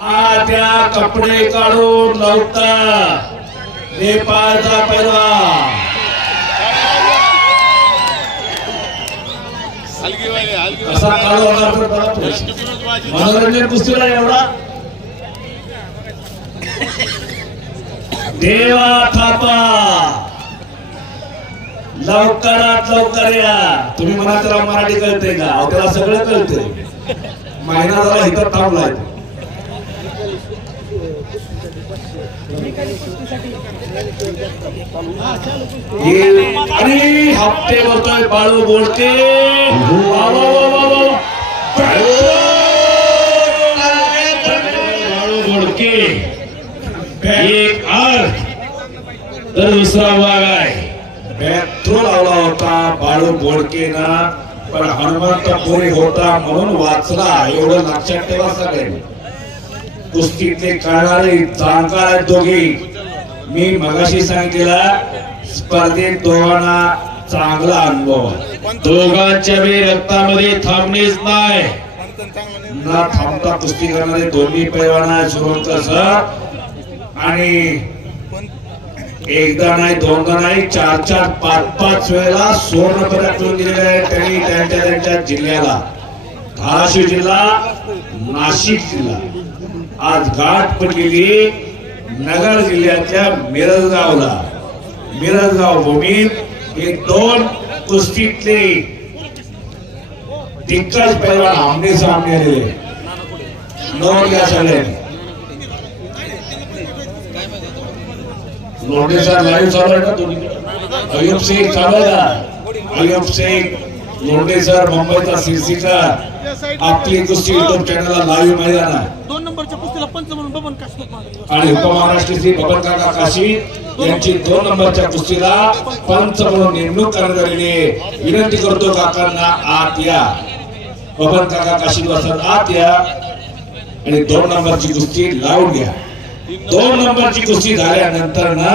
त्या कपडे काढून लवकर नेपाळचा पैलवा असा काढू होणार मनोरंजन कुस्तीला एवढा. देवा थापा. लवकरात लवकर या. तुम्ही म्हणा त्याला मराठी कळते का? त्याला सगळं कळतंय. महिना जरा इथं थांबलाय. हे- हप्ते बोलतोय बाळू बोलते. बाळू बोडके एक अर्थ तर दुसरा भाग आहे. बॅथ्रो लावला होता बाळू बोडके ना पण हनुमंत पुरी होता म्हणून वाचला. एवढं लक्षात ठेवा सगळे. कुस्तीतले खेळणारे जाणकार आहेत दोघी. मी मगाशी सांगितलेला स्पर्धेत दोघांना चांगला अनुभव दोघांच्या वेळी रक्तामध्ये थांबणेच नाही. न थांबता कुस्ती करणारे दोन्ही पैलवान सुरवंत सर. आणि एकदा नाही दोनदा नाही चार चार पाच पाच वेळेला सुवर्ण पदक करून दिलेले आहे त्यांनी त्यांच्या त्यांच्या जिल्ह्याला. धाराशिव जिल्हा नाशिक जिल्हा. आज गाठ पडलेली नगर जिल्ह्याच्या मिरजगावला. मिरजगाव भूमीत हे दोन कुस्तीतले दिग्गज पैलवान आमने सामने आलेले. नोंद घ्या सगळ्यांनी लोंढेचा लाईव्ह चालू आहे का तुम्ही? अयुब शेख चालू आहे का? अयुब शेख. सर मुंबईचा शिरसीकर आपली कुस्ती युट्यूब चॅनलला लाईव्ह मैदान आहे दोन नंबरच्या कुस्तीला पंच म्हणून बबन काशीनाथ आणि उपमहाराष्ट्राची बबन काका काशी यांची दोन नंबरच्या कुस्तीला पंच म्हणून नेमणूक करण्यात आलेली आहे. विनंती करतो काकांना आत या. बबन काका काशी वसत आत या. आणि दोन नंबरची कुस्ती लावून घ्या. दोन नंबरची कुस्ती झाल्यानंतर ना!